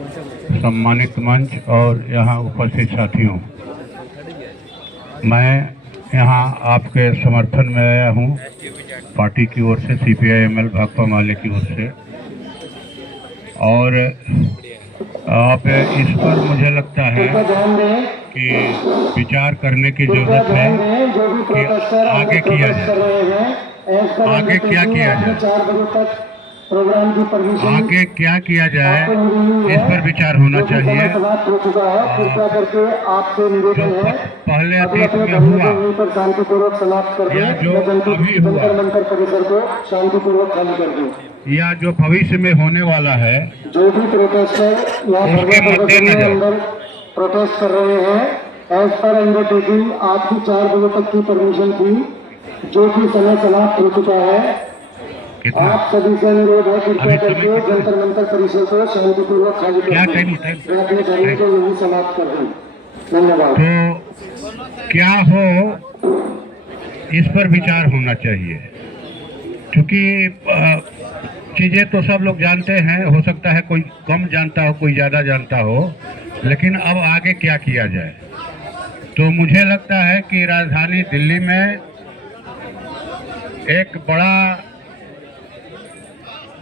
सम्मानित मंच और यहाँ उपस्थित साथियों, मैं यहाँ आपके समर्थन में आया हूँ पार्टी की ओर से, CPI-ML भाकपा माले की ओर से। और आप इस पर मुझे लगता है कि विचार करने की जरूरत है कि आगे किया जाए, आगे क्या किया जाए, आगे क्या किया जाए, इस पर विचार होना चाहिए। जो पहले अतीत में हुआ या जो अभी हुआ या जो भविष्य में होने वाला है, जो भी प्रोटेस्टर उसके मद्देनजर प्रोटेस्ट कर रहे हैं, एज पर अंडरटेकिंग आपकी 4 बजे तक की परमिशन थी, जो कि समय समाप्त हो चुका है। आप सभी से अनुरोध है कृपया करके जंतर मंतर परिसर को शांतिपूर्वक खाली कर दें। अपने कार्य को यही समाप्त कर दें। धन्यवाद। तो क्या हो, इस पर विचार होना चाहिए, क्योंकि चीज़ें तो सब लोग जानते हैं। हो सकता है कोई कम जानता हो, कोई ज़्यादा जानता हो, लेकिन अब आगे क्या किया जाए। तो मुझे लगता है कि राजधानी दिल्ली में एक बड़ा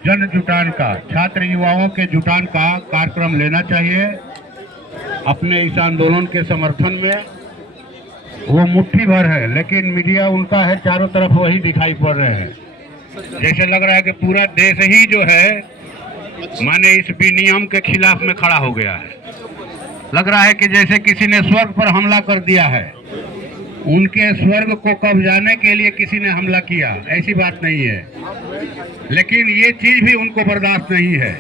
जन जुटान का, छात्र युवाओं के जुटान का कार्यक्रम लेना चाहिए अपने इस आंदोलन के समर्थन में। वो मुट्ठी भर है, लेकिन मीडिया उनका है, चारों तरफ वही दिखाई पड़ रहे हैं। जैसे लग रहा है कि पूरा देश ही जो है माने इस विनियम के खिलाफ में खड़ा हो गया है। लग रहा है कि जैसे किसी ने स्वर्ग पर हमला कर दिया है, उनके स्वर्ग को कब्जाने के लिए किसी ने हमला किया। ऐसी बात नहीं है, लेकिन ये चीज भी उनको बर्दाश्त नहीं है।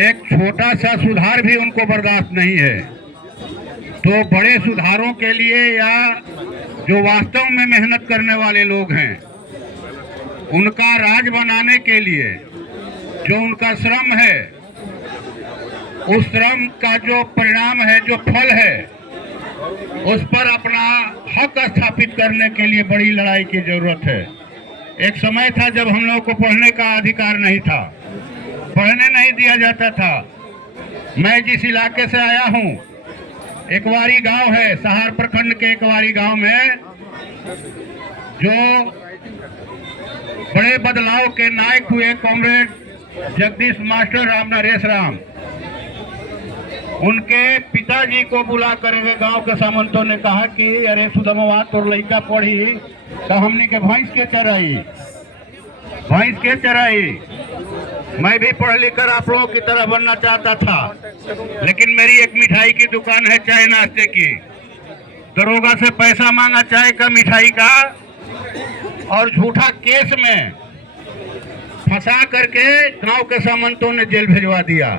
एक छोटा सा सुधार भी उनको बर्दाश्त नहीं है। तो बड़े सुधारों के लिए या जो वास्तव में मेहनत करने वाले लोग हैं, उनका राज बनाने के लिए जो उनका श्रम है, उस श्रम का जो परिणाम है, जो फल है, उस पर अपना हक स्थापित करने के लिए बड़ी लड़ाई की जरूरत है। एक समय था जब हम लोगों को पढ़ने का अधिकार नहीं था, पढ़ने नहीं दिया जाता था। मैं जिस इलाके से आया हूँ, एकवारी गांव है, सहार प्रखंड के एकवारी गांव में, जो बड़े बदलाव के नायक हुए कॉमरेड जगदीश मास्टर राम नरेश राम, उनके पिताजी को बुला कर गांव के सामंतों ने कहा कि अरे सुदमवा तोर लड़का पढ़ी तो हमने के भैंस के चराई, भैंस के चराई। मैं भी पढ़ लिख कर आप लोगों की तरह बनना चाहता था, लेकिन मेरी एक मिठाई की दुकान है, चाय नाश्ते की। दरोगा से पैसा मांगा चाय का, मिठाई का, और झूठा केस में फंसा करके गांव के सामंतों ने जेल भिजवा दिया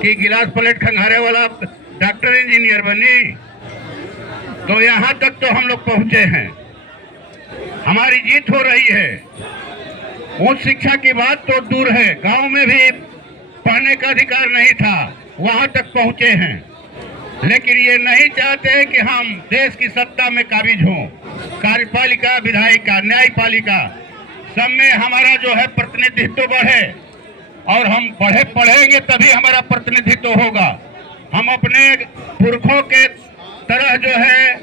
कि गिलास प्लेट खंगारे वाला डॉक्टर इंजीनियर बनी। तो यहाँ तक तो हम लोग पहुंचे हैं, हमारी जीत हो रही है। उच्च शिक्षा की बात तो दूर है, गांव में भी पढ़ने का अधिकार नहीं था, वहां तक पहुंचे हैं। लेकिन ये नहीं चाहते कि हम देश की सत्ता में काबिज हों। कार्यपालिका, विधायिका, न्यायपालिका सब में हमारा जो है प्रतिनिधित्व बढ़े, और हम पढ़ेंगे तभी हमारा प्रतिनिधित्व होगा। हम अपने पुरखों के तरह जो है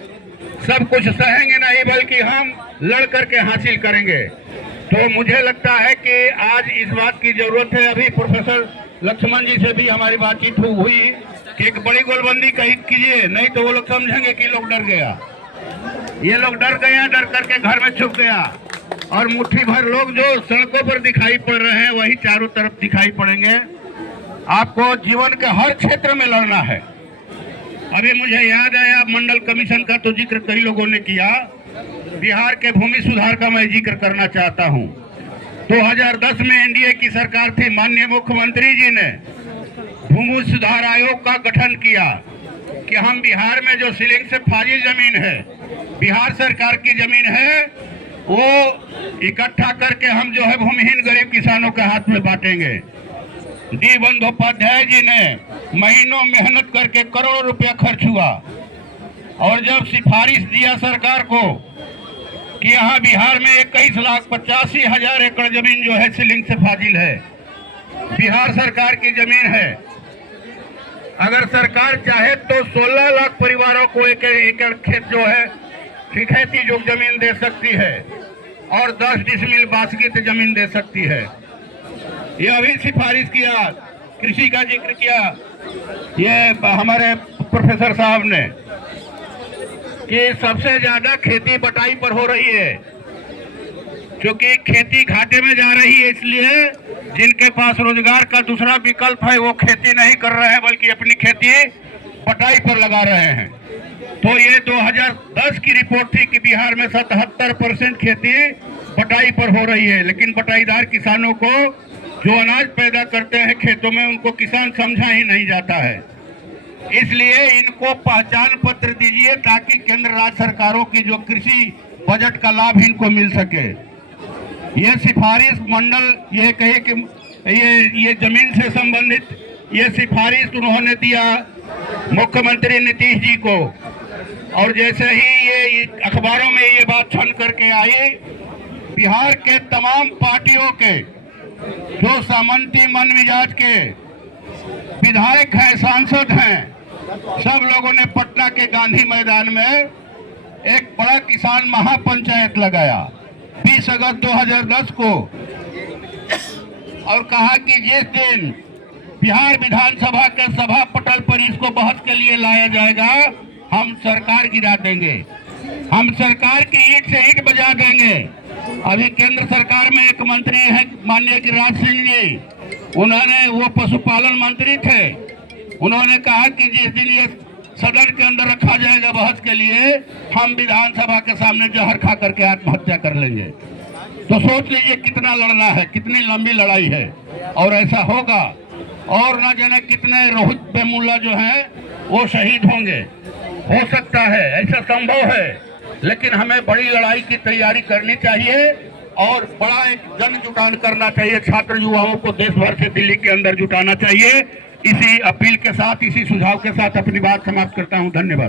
सब कुछ सहेंगे नहीं, बल्कि हम लड़ करके हासिल करेंगे। तो मुझे लगता है कि आज इस बात की जरूरत है। अभी प्रोफेसर लक्ष्मण जी से भी हमारी बातचीत हुई कि एक बड़ी गोलबंदी कीजिए, नहीं तो वो लोग समझेंगे कि लोग डर गया। ये लोग डर गया, डर करके घर में छुप गया, और मुट्ठी भर लोग जो सड़कों पर दिखाई पड़ रहे हैं वही चारों तरफ दिखाई पड़ेंगे। आपको जीवन के हर क्षेत्र में लड़ना है। अभी मुझे याद आया, मंडल कमीशन का तो जिक्र कई लोगों ने किया, बिहार के भूमि सुधार का मैं जिक्र करना चाहता हूं। 2010 में एनडीए की सरकार थी, माननीय मुख्यमंत्री जी ने भूमि सुधार आयोग का गठन किया कि हम बिहार में जो सीलिंग से फाजिल जमीन है, बिहार सरकार की जमीन है, वो इकट्ठा करके हम जो है भूमिहीन गरीब किसानों के हाथ में बांटेंगे। डी बंदोपाध्याय जी ने महीनों मेहनत करके करोड़ों रुपया खर्च हुआ, और जब सिफारिश दिया सरकार को कि यहाँ बिहार में 21,85,000 एकड़ जमीन जो है सीलिंग से फाजिल है, बिहार सरकार की जमीन है, अगर सरकार चाहे तो 16 लाख परिवारों को एक एकड़ खेत जो है खेती योग्य जमीन दे सकती है और 10 डिसमिल बासगीत जमीन दे सकती है। यह अभी सिफारिश किया, कृषि का जिक्र किया ये हमारे प्रोफेसर साहब ने कि सबसे ज्यादा खेती बटाई पर हो रही है, क्योंकि खेती घाटे में जा रही है। इसलिए जिनके पास रोजगार का दूसरा विकल्प है वो खेती नहीं कर रहे हैं, बल्कि अपनी खेती बटाई पर लगा रहे हैं। तो ये 2010 की रिपोर्ट थी कि बिहार में 77% खेती बटाई पर हो रही है, लेकिन बटाईदार किसानों को जो अनाज पैदा करते हैं खेतों में उनको किसान समझा ही नहीं जाता है। इसलिए इनको पहचान पत्र दीजिए ताकि केंद्र राज्य सरकारों की जो कृषि बजट का लाभ इनको मिल सके। ये सिफारिश मंडल ये कहे कि ये जमीन से संबंधित ये सिफारिश उन्होंने दिया मुख्यमंत्री नीतीश जी को, और जैसे ही ये अखबारों में ये बात छन करके आई, बिहार के तमाम पार्टियों के जो सामंती मन मिजाज के विधायक हैं, सांसद हैं, सब लोगों ने पटना के गांधी मैदान में एक बड़ा किसान महापंचायत लगाया 20 अगस्त 2010 को, और कहा कि जिस दिन बिहार विधानसभा के सभा पटल पर इसको बहस के लिए लाया जाएगा, हम सरकार गिरा देंगे, हम सरकार की ईंट से ईंट बजा देंगे। अभी केंद्र सरकार में एक मंत्री है माननीय गिरिराज सिंह जी, उन्होंने वो पशुपालन मंत्री थे, उन्होंने कहा कि जिस दिन ये सदन के अंदर रखा जाएगा बहस के लिए, हम विधानसभा के सामने जहर खा करके आत्महत्या कर लेंगे। तो सोच लीजिए कितना लड़ना है, कितनी लंबी लड़ाई है, और ऐसा होगा। और न जाने कितने रोहित वेमुला जो हैं वो शहीद होंगे, हो सकता है, ऐसा संभव है, लेकिन हमें बड़ी लड़ाई की तैयारी करनी चाहिए और बड़ा एक जन जुटान करना चाहिए। छात्र युवाओं को देश भर से दिल्ली के अंदर जुटाना चाहिए। इसी अपील के साथ, इसी सुझाव के साथ अपनी बात समाप्त करता हूं। धन्यवाद।